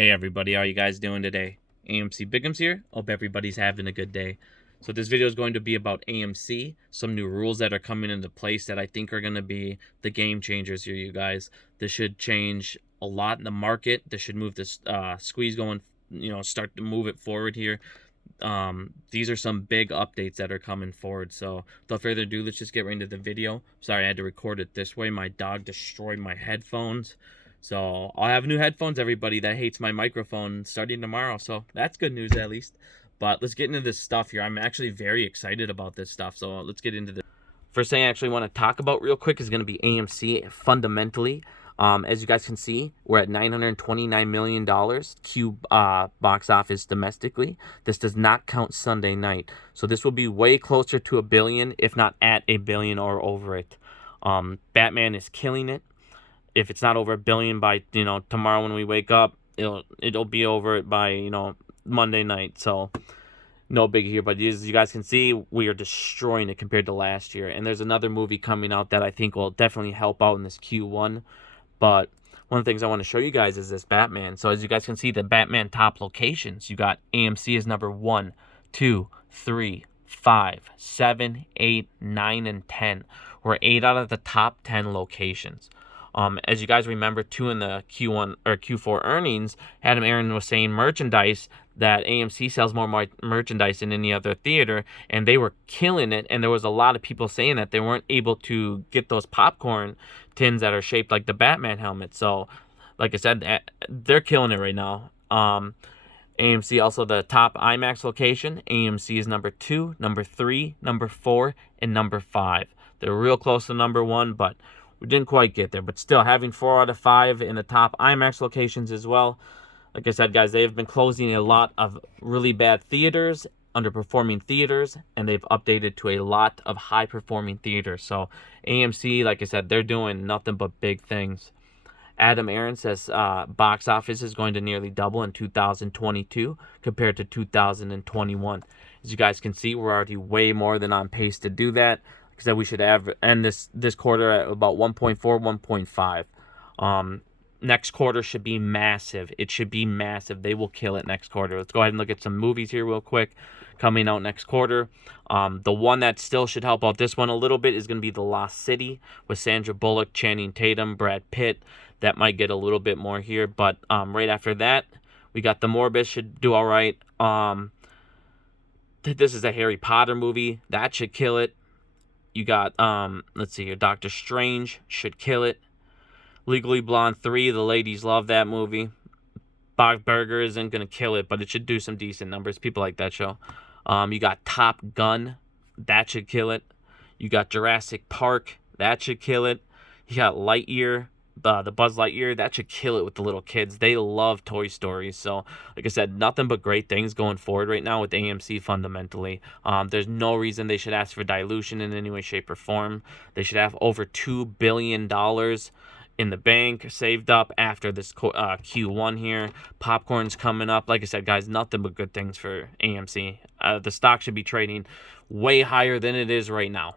Hey everybody, how are you guys doing today? AMC Bigums here. Hope everybody's having a good day. So this video is going to be about AMC, some new rules that are coming into place that I think are going to be the game changers here, you guys. This should change a lot in the market. This should move this squeeze going, start to move it forward here. These are some big updates that are coming forward. So without further ado, let's just get right into the video. Sorry I had to record it this way. My dog destroyed my headphones. So I'll have new headphones, everybody that hates my microphone, starting tomorrow. So that's good news at least. But let's get into this stuff here. I'm actually very excited about this stuff. So let's get into this. First thing I actually want to talk about real quick is going to be AMC fundamentally. As you guys can see, we're at $929 million box office domestically. This does not count Sunday night. So this will be way closer to $1 billion, if not at $1 billion or over it. Batman is killing it. If it's not over $1 billion by tomorrow when we wake up, it'll be over it by Monday night. So no big here, but as you guys can see, we are destroying it compared to last year. And there's another movie coming out that I think will definitely help out in this Q1. But one of the things I want to show you guys is this Batman. So as you guys can see, the Batman top locations, you got AMC is number 1, 2, 3, 5, 7, 8, 9, and 10. We're 8 out of the top 10 locations. As you guys remember, too, in the Q1 or Q4 earnings, Adam Aaron was saying merchandise that AMC sells more merchandise than any other theater, and they were killing it. And there was a lot of people saying that they weren't able to get those popcorn tins that are shaped like the Batman helmet. So, like I said, they're killing it right now. AMC also the top IMAX location. AMC is number 2, number 3, number 4, and number 5. They're real close to number 1, but we didn't quite get there, but still having 4 out of 5 in the top IMAX locations as well. Like I said, guys, they've been closing a lot of really bad theaters, underperforming theaters, and they've updated to a lot of high-performing theaters. So AMC, like I said, they're doing nothing but big things. Adam Aaron says box office is going to nearly double in 2022 compared to 2021. As you guys can see, we're already way more than on pace to do that. That we should end this quarter at about 1.4, 1.5. Next quarter should be massive. It should be massive. They will kill it next quarter. Let's go ahead and look at some movies here real quick coming out next quarter. The one that still should help out this one a little bit is going to be The Lost City with Sandra Bullock, Channing Tatum, Brad Pitt. That might get a little bit more here, but right after that, we got The Morbius should do all right. This is a Harry Potter movie. That should kill it. You got, let's see here, Doctor Strange should kill it. Legally Blonde 3, the ladies love that movie. Bob Burger isn't going to kill it, but it should do some decent numbers. People like that show. You got Top Gun, that should kill it. You got Jurassic Park, that should kill it. You got Lightyear, the Buzz Lightyear, that should kill it with the little kids. They love Toy Story. So, like I said, nothing but great things going forward right now with AMC fundamentally. There's no reason they should ask for dilution in any way, shape, or form. They should have over $2 billion in the bank saved up after this Q1 here. Popcorn's coming up. Like I said, guys, nothing but good things for AMC. The stock should be trading way higher than it is right now,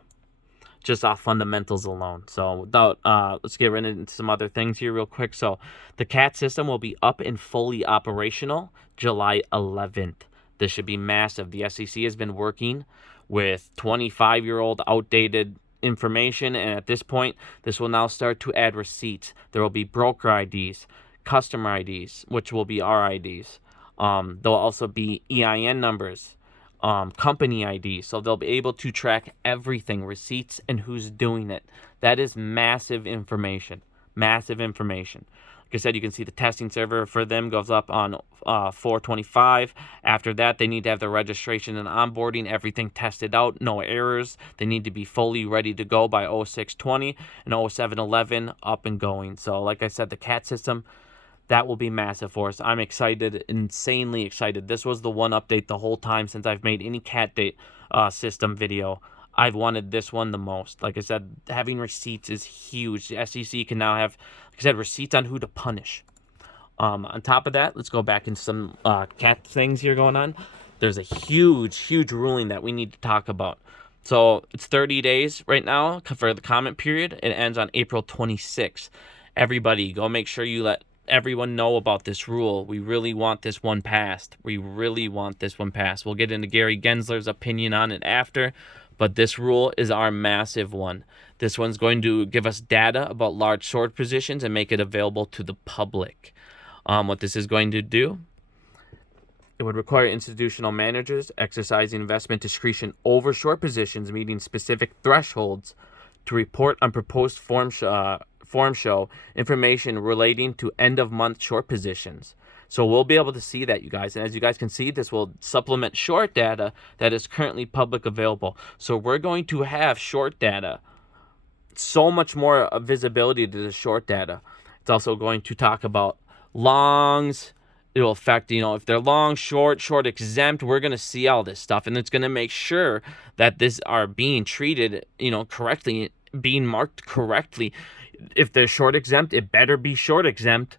just off fundamentals alone. So without let's get right into some other things here real quick. So the CAT system will be up and fully operational July 11th. This should be massive. The SEC has been working with 25-year-old outdated information, and at this point, this will now start to add receipts. There will be broker IDs, customer IDs, which will be our IDs. There'll also be EIN numbers, company ID, so they'll be able to track everything, receipts, and who's doing it. That is massive information. Massive information. Like I said, you can see the testing server for them goes up on 4/25. After that, they need to have the registration and onboarding, everything tested out, no errors. They need to be fully ready to go by 06/20 and 07/11 up and going. So like I said, the CAT system, that will be massive for us. I'm excited, insanely excited. This was the one update the whole time since I've made any CAT date system video. I've wanted this one the most. Like I said, having receipts is huge. The SEC can now have, like I said, receipts on who to punish. On top of that, let's go back into some CAT things here going on. There's a huge ruling that we need to talk about. So it's 30 days right now for the comment period. It ends on April 26th. Everybody, go make sure you let everyone know about this rule. We really want this one passed. We really want this one passed. We'll get into Gary Gensler's opinion on it after, but this rule is our massive one. This one's going to give us data about large short positions and make it available to the public. What this is going to do, it would require institutional managers exercising investment discretion over short positions meeting specific thresholds to report on proposed form show information relating to end-of-month short positions. So we'll be able to see that, you guys. And as you guys can see, this will supplement short data that is currently public available. So we're going to have short data, so much more visibility to the short data. It's also going to talk about longs. It'll affect, if they're long, short exempt, we're going to see all this stuff. And it's going to make sure that this are being treated, correctly, being marked correctly. If they're short exempt, it better be short exempt.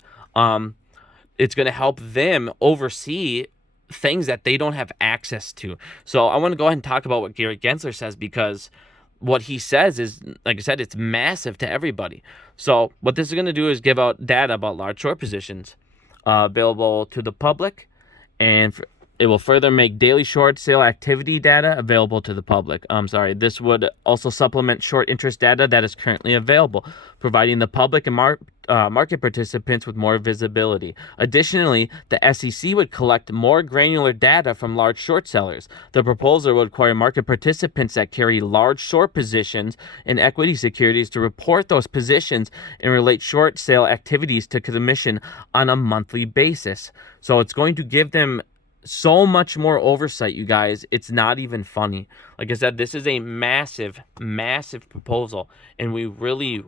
It's going to help them oversee things that they don't have access to. So I want to go ahead and talk about what Gary Gensler says, because what he says is, like I said, it's massive to everybody. So what this is going to do is give out data about large short positions available to the public, and it will further make daily short sale activity data available to the public. This would also supplement short interest data that is currently available, providing the public and market participants with more visibility. Additionally, the SEC would collect more granular data from large short sellers. The proposal would require market participants that carry large short positions in equity securities to report those positions and relate short sale activities to commission on a monthly basis. So it's going to give them so much more oversight, you guys. It's not even funny. Like I said, this is a massive proposal, and we really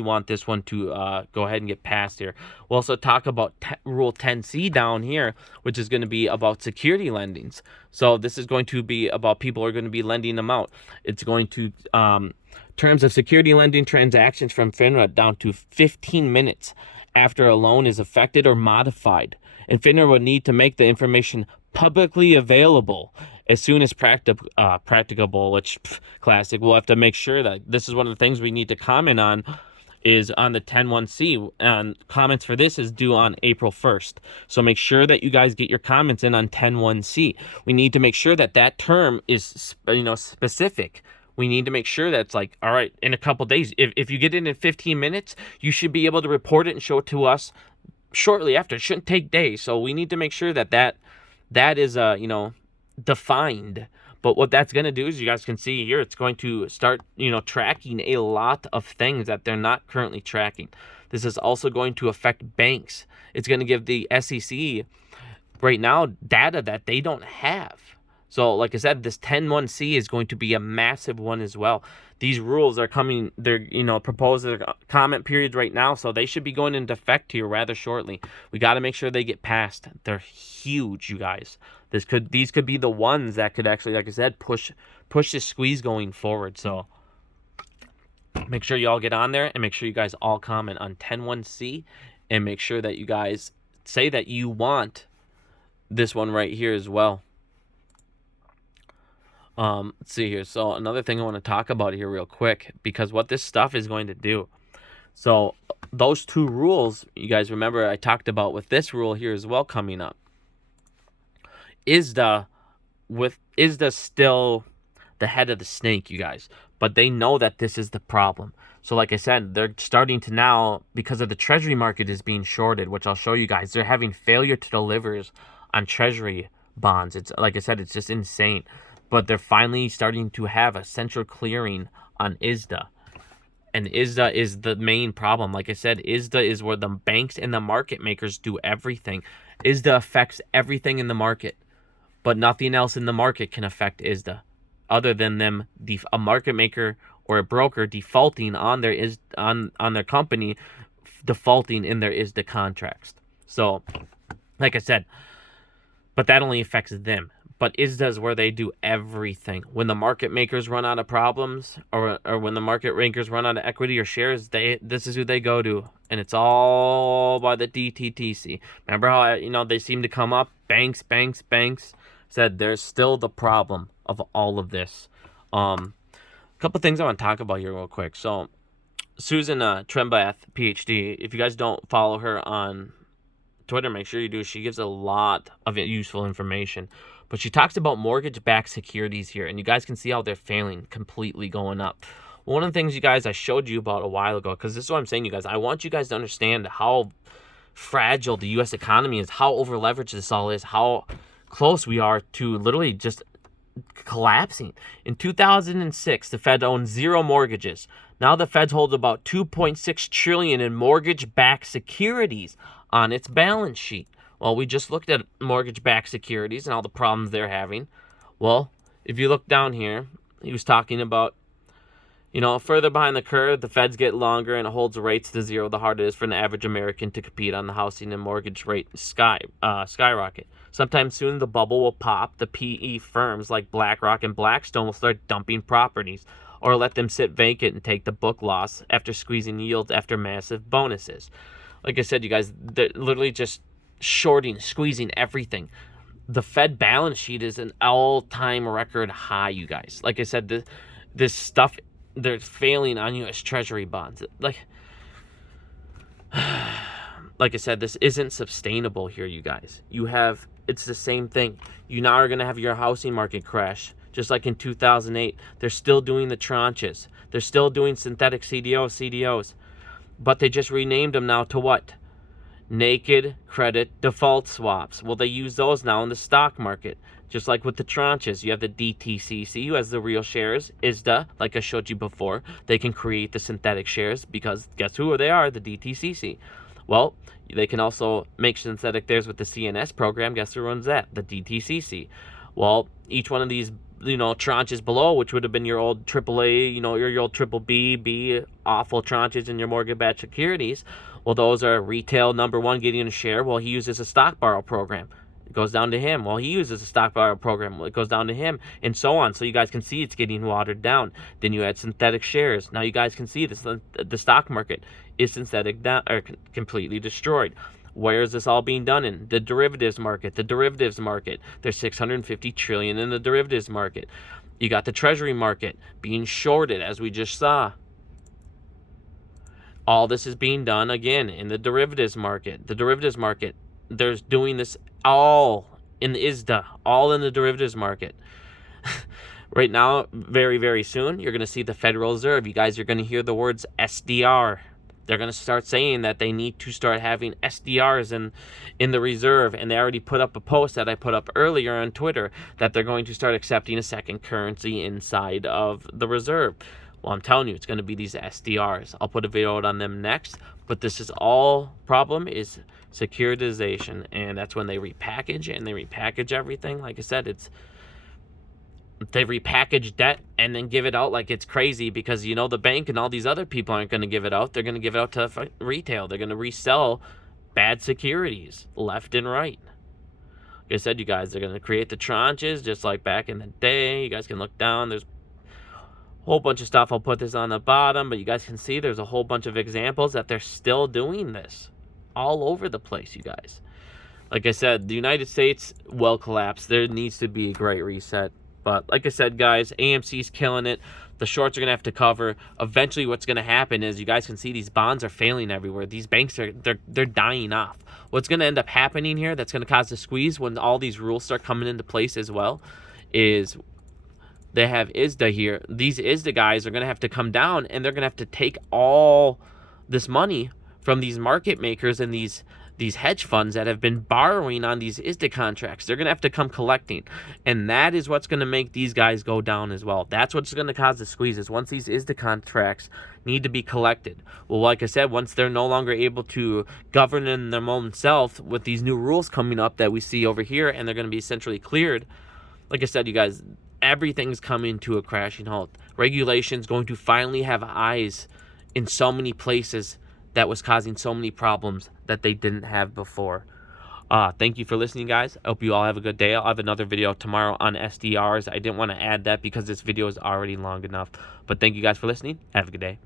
want this one to go ahead and get passed here. We'll also talk about Rule 10C down here, which is going to be about security lendings. So this is going to be about people who are going to be lending them out. It's going to terms of security lending transactions from FINRA down to 15 minutes after a loan is affected or modified. And FINRA would need to make the information publicly available as soon as practicable, which, classic. We'll have to make sure that this is one of the things we need to comment on is on the 10.1c, and comments for this is due on April 1st. So make sure that you guys get your comments in on 10.1c. We need to make sure that that term is, specific. We need to make sure that it's like, all right, in a couple days, if you get it in 15 minutes, you should be able to report it and show it to us shortly after. It shouldn't take days. So we need to make sure that that is defined. But what that's going to do is, you guys can see here, it's going to start tracking a lot of things that they're not currently tracking. This is also going to affect banks. It's going to give the SEC right now data that they don't have. So like I said, this 10.1c is going to be a massive one as well. These rules are coming, they're proposed, they're comment periods right now, so they should be going into effect here rather shortly. We got to make sure they get passed. They're huge, you guys. These could be the ones that could actually, like I said, push this squeeze going forward. So make sure you all get on there, and make sure you guys all comment on 10.1c, and make sure that you guys say that you want this one right here as well. Let's see here. So another thing I want to talk about here real quick, because what this stuff is going to do. So those two rules, you guys remember I talked about with this rule here as well coming up. ISDA still the head of the snake, you guys, but they know that this is the problem. So like I said, they're starting to now, because of the treasury market is being shorted, which I'll show you guys, they're having failure to deliver on treasury bonds. It's like I said, it's just insane. But they're finally starting to have a central clearing on ISDA. And ISDA is the main problem. Like I said, ISDA is where the banks and the market makers do everything. ISDA affects everything in the market, but nothing else in the market can affect ISDA other than them, a market maker or a broker defaulting on their on their company, defaulting in their ISDA contracts. So, like I said, but that only affects them. But ISDA is where they do everything. When the market makers run out of problems, or when the market makers run out of equity or shares, this is who they go to, and it's all by the DTTC. Remember how they seem to come up? Banks said there's still the problem of all of this. A couple things I want to talk about here real quick. So Susan Trembath, PhD. If you guys don't follow her on Twitter, make sure you do. She gives a lot of useful information. But she talks about mortgage-backed securities here, and you guys can see how they're failing, completely going up. One of the things, you guys, I showed you about a while ago, because this is what I'm saying, you guys. I want you guys to understand how fragile the U.S. economy is, how over-leveraged this all is, how close we are to literally just collapsing. In 2006, the Fed owned 0 mortgages. Now the Fed holds about $2.6 trillion in mortgage-backed securities on its balance sheet. Well, we just looked at mortgage-backed securities and all the problems they're having. Well, if you look down here, he was talking about, further behind the curve, the Feds get longer and it holds rates to 0, the harder it is for an average American to compete on the housing and mortgage rate skyrocket. Sometime soon, the bubble will pop. The PE firms like BlackRock and Blackstone will start dumping properties or let them sit vacant and take the book loss after squeezing yields after massive bonuses. Like I said, you guys, they're literally just shorting, squeezing everything. The Fed balance sheet is an all-time record high, you guys. Like I said, this stuff, they're failing on U.S. Treasury bonds. Like I said, this isn't sustainable here, you guys. It's the same thing. You now are going to have your housing market crash. Just like in 2008, they're still doing the tranches. They're still doing synthetic CDOs. But they just renamed them now to what? Naked credit default swaps. Well, they use those now in the stock market. Just like with the tranches, you have the DTCC, who has the real shares. ISDA, like I showed you before, they can create the synthetic shares because guess who they are? The DTCC. Well, they can also make synthetic theirs with the CNS program. Guess who runs that? The DTCC. Well, each one of these, tranches below, which would have been your old AAA, your old triple B, awful tranches in your mortgage-backed securities. Well, those are retail number one getting a share. Well, he uses a stock borrow program. It goes down to him. Well, he uses a stock borrow program. Well, it goes down to him, and so on. So you guys can see it's getting watered down. Then you add synthetic shares. Now you guys can see this. The stock market is synthetic down or completely destroyed. Where is this all being done in? The derivatives market. The derivatives market. There's $650 trillion in the derivatives market. You got the treasury market being shorted, as we just saw. All this is being done, again, in the derivatives market. The derivatives market, they're doing this all in the ISDA, all in the derivatives market. Right now, very, very soon, you're going to see the Federal Reserve. You guys are going to hear the words SDR. They're going to start saying that they need to start having SDRs in the reserve. And they already put up a post that I put up earlier on Twitter that they're going to start accepting a second currency inside of the reserve. Well, I'm telling you, it's going to be these SDRs. I'll put a video out on them next. But this is all problem is securitization. And that's when they repackage and they repackage everything. Like I said, they repackage debt and then give it out like it's crazy because, the bank and all these other people aren't going to give it out. They're going to give it out to retail. They're going to resell bad securities left and right. Like I said, you guys, they're going to create the tranches just like back in the day. You guys can look down. There's a whole bunch of stuff. I'll put this on the bottom, but you guys can see there's a whole bunch of examples that they're still doing this all over the place, you guys. Like I said, the United States will collapse. There needs to be a great reset. But like I said, guys, AMC's killing it. The shorts are going to have to cover. Eventually, what's going to happen is you guys can see these bonds are failing everywhere. These banks they're dying off. What's going to end up happening here that's going to cause the squeeze when all these rules start coming into place as well is they have ISDA here. These ISDA guys are going to have to come down, and they're going to have to take all this money from these market makers and these hedge funds that have been borrowing on these ISDA contracts. They're going to have to come collecting. And that is what's going to make these guys go down as well. That's what's going to cause the squeezes once these ISDA contracts need to be collected. Well, like I said, once they're no longer able to govern in their own self with these new rules coming up that we see over here, and they're going to be essentially cleared, like I said, you guys, everything's coming to a crashing halt. Regulation's going to finally have eyes in so many places that was causing so many problems that they didn't have before. Thank you for listening, guys. I hope you all have a good day. I'll have another video tomorrow on SDRs. I didn't want to add that because this video is already long enough. But thank you guys for listening. Have a good day.